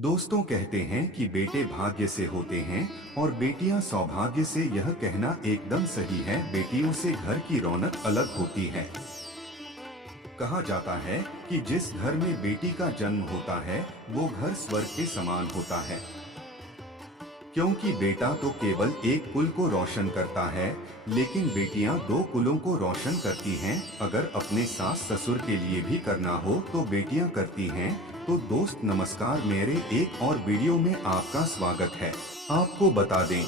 दोस्तों कहते हैं कि बेटे भाग्य से होते हैं और बेटियां सौभाग्य से। यह कहना एकदम सही है। बेटियों से घर की रौनक अलग होती है। कहा जाता है कि जिस घर में बेटी का जन्म होता है वो घर स्वर्ग के समान होता है, क्योंकि बेटा तो केवल एक कुल को रोशन करता है, लेकिन बेटियां दो कुलों को रोशन करती हैं। अगर अपने सास ससुर के लिए भी करना हो तो बेटियां करती हैं। तो दोस्त नमस्कार, मेरे एक और वीडियो में आपका स्वागत है। आपको बता दें,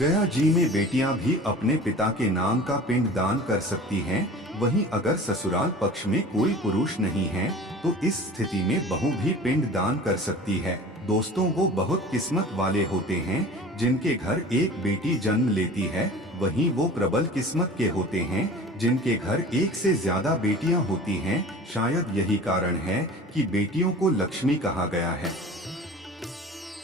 गया जी में बेटियां भी अपने पिता के नाम का पिंड दान कर सकती हैं। वहीं अगर ससुराल पक्ष में कोई पुरुष नहीं है तो इस स्थिति में बहू भी पिंड दान कर सकती है। दोस्तों, वो बहुत किस्मत वाले होते हैं जिनके घर एक बेटी जन्म लेती है। वहीं वो प्रबल किस्मत के होते हैं जिनके घर एक से ज्यादा बेटियां होती हैं। शायद यही कारण है कि बेटियों को लक्ष्मी कहा गया है।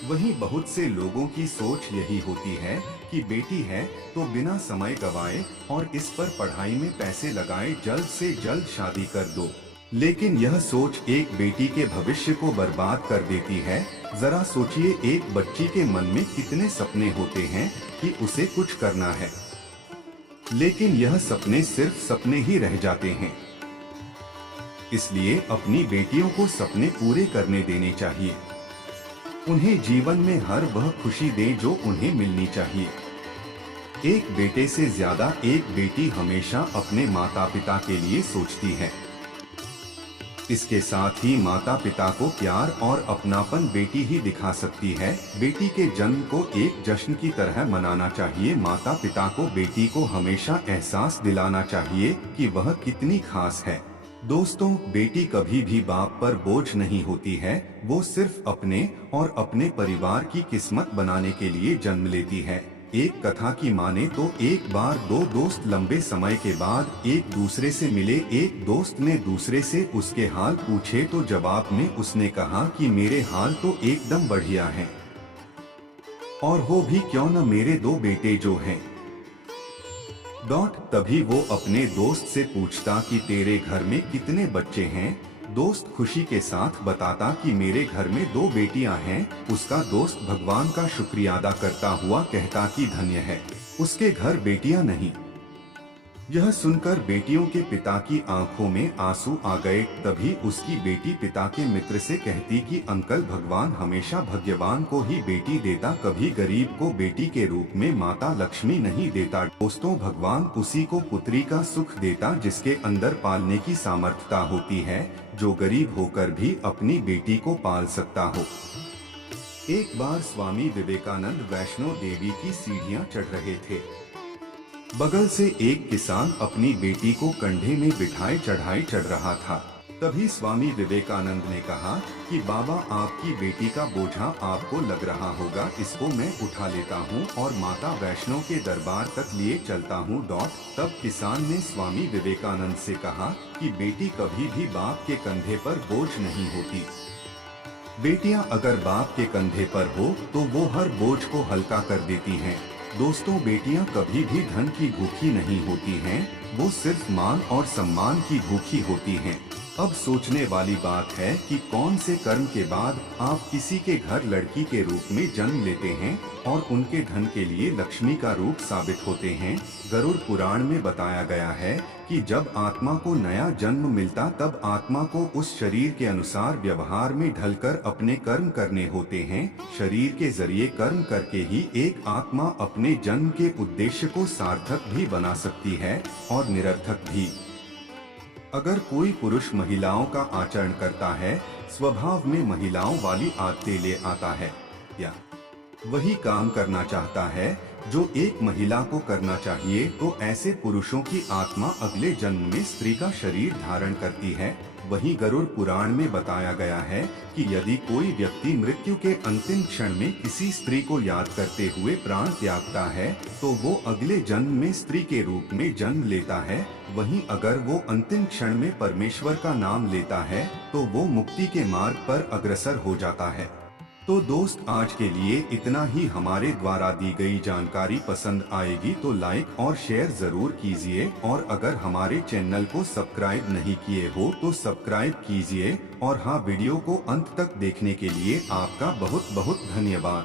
वहीं बहुत से लोगों की सोच यही होती है कि बेटी है तो बिना समय गवाए और इस पर पढ़ाई में पैसे लगाए जल्द से जल्द शादी कर दो। लेकिन यह सोच एक बेटी के भविष्य को बर्बाद कर देती है। जरा सोचिए, एक बच्ची के मन में कितने सपने होते हैं कि उसे कुछ करना है, लेकिन यह सपने सिर्फ सपने ही रह जाते हैं। इसलिए अपनी बेटियों को सपने पूरे करने देने चाहिए। उन्हें जीवन में हर वह खुशी दें जो उन्हें मिलनी चाहिए। एक बेटे से ज्यादा एक बेटी हमेशा अपने माता पिता के लिए सोचती है। इसके साथ ही माता पिता को प्यार और अपनापन बेटी ही दिखा सकती है। बेटी के जन्म को एक जश्न की तरह मनाना चाहिए। माता पिता को बेटी को हमेशा एहसास दिलाना चाहिए कि वह कितनी खास है। दोस्तों, बेटी कभी भी बाप पर बोझ नहीं होती है। वो सिर्फ अपने और अपने परिवार की किस्मत बनाने के लिए जन्म लेती है। एक कथा की माने तो एक बार दो दोस्त लंबे समय के बाद एक दूसरे से मिले। एक दोस्त ने दूसरे से उसके हाल पूछे तो जवाब में उसने कहा कि मेरे हाल तो एकदम बढ़िया हैं, और हो भी क्यों न मेरे दो बेटे जो हैं। तभी वो अपने दोस्त से पूछता कि तेरे घर में कितने बच्चे हैं। दोस्त खुशी के साथ बताता कि मेरे घर में दो बेटियां हैं। उसका दोस्त भगवान का शुक्रिया अदा करता हुआ कहता कि धन्य है उसके घर बेटियां नहीं। यह सुनकर बेटियों के पिता की आंखों में आंसू आ गए। तभी उसकी बेटी पिता के मित्र से कहती कि अंकल, भगवान हमेशा भाग्यवान को ही बेटी देता, कभी गरीब को बेटी के रूप में माता लक्ष्मी नहीं देता। दोस्तों, भगवान उसी को पुत्री का सुख देता जिसके अंदर पालने की सामर्थ्यता होती है, जो गरीब होकर भी अपनी बेटी को पाल सकता हो। एक बार स्वामी विवेकानंद वैष्णो देवी की सीढ़ियां चढ़ रहे थे। बगल से एक किसान अपनी बेटी को कंधे में बिठाए चढ़ाई चढ़ रहा था। तभी स्वामी विवेकानंद ने कहा कि बाबा, आपकी बेटी का बोझा आपको लग रहा होगा, इसको मैं उठा लेता हूँ और माता वैष्णो के दरबार तक लिए चलता हूँ। तब किसान ने स्वामी विवेकानंद से कहा कि बेटी कभी भी बाप के कंधे पर बोझ नहीं होती। बेटियां अगर बाप के कंधे पर हो तो वो हर बोझ को हल्का कर देती हैं। दोस्तों, बेटियां कभी भी धन की भूखी नहीं होती हैं, वो सिर्फ मान और सम्मान की भूखी होती हैं। अब सोचने वाली बात है कि कौन से कर्म के बाद आप किसी के घर लड़की के रूप में जन्म लेते हैं और उनके धन के लिए लक्ष्मी का रूप साबित होते हैं। गरुड़ पुराण में बताया गया है कि जब आत्मा को नया जन्म मिलता तब आत्मा को उस शरीर के अनुसार व्यवहार में ढलकर अपने कर्म करने होते हैं। शरीर के जरिए कर्म करके ही एक आत्मा अपने जन्म के उद्देश्य को सार्थक भी बना सकती है और निरर्थक भी। अगर कोई पुरुष महिलाओं का आचरण करता है, स्वभाव में महिलाओं वाली आदतें ले आता है, या वही काम करना चाहता है जो एक महिला को करना चाहिए, तो ऐसे पुरुषों की आत्मा अगले जन्म में स्त्री का शरीर धारण करती है। वहीं गरुड़ पुराण में बताया गया है कि यदि कोई व्यक्ति मृत्यु के अंतिम क्षण में किसी स्त्री को याद करते हुए प्राण त्यागता है तो वो अगले जन्म में स्त्री के रूप में जन्म लेता है। वहीं अगर वो अंतिम क्षण में परमेश्वर का नाम लेता है तो वो मुक्ति के मार्ग पर अग्रसर हो जाता है। तो दोस्त आज के लिए इतना ही। हमारे द्वारा दी गई जानकारी पसंद आएगी तो लाइक और शेयर जरूर कीजिए, और अगर हमारे चैनल को सब्सक्राइब नहीं किए हो तो सब्सक्राइब कीजिए। और हाँ, वीडियो को अंत तक देखने के लिए आपका बहुत बहुत धन्यवाद।